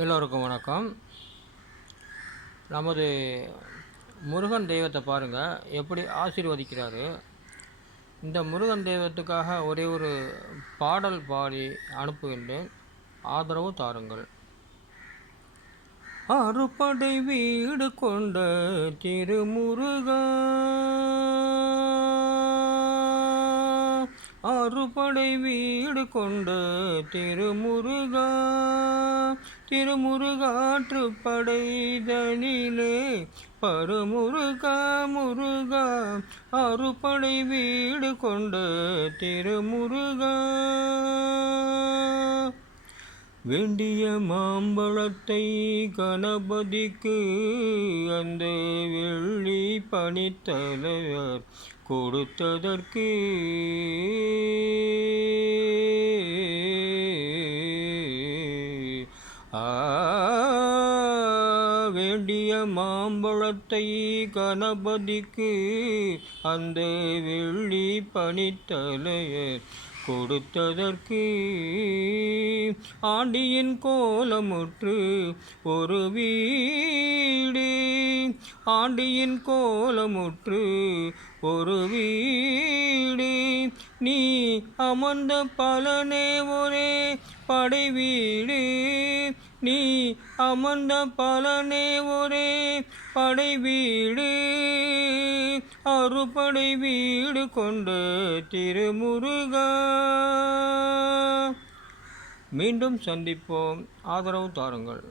எல்லோருக்கும் வணக்கம். நமது முருகன் தெய்வத்தை பாருங்கள் எப்படி ஆசீர்வதிக்கிறாரு. இந்த முருகன் தெய்வத்துக்காக ஒரே ஒரு பாடல் பாடி அனுப்புகின்றேன், ஆதரவு தாருங்கள். அறுபடை வீடு கொண்ட திருமுருகா, அறுபடை வீடு கொண்ட திருமுருகா, திருமுருகாற்றுப்படைதனிலே பருமுருகா முருகா, அறுபடை வீடு கொண்ட திருமுருகா. வேண்டிய மாம்பழத்தை கணபதிக்கு அந்த வெள்ளி பணித்தலைவர் கொடுத்ததற்கு வேண்டிய மாம்பழத்தை கணபதிக்கு அந்த வெள்ளி பணித்தலைவர் கொடுத்ததற்கு ஆண்டியின் கோலமுற்று ஒரு வீடு, ஆண்டியின் கோலமுற்று ஒரு வீடு, நீ அமர்ந்த பலனே ஒரே படை வீடு, நீ அமர்ந்த பலனே ஒரே படை வீடு, அறுபடை வீடு கொண்ட திருமுருகா. மீண்டும் சந்திப்போம், ஆதரவு தாருங்கள்.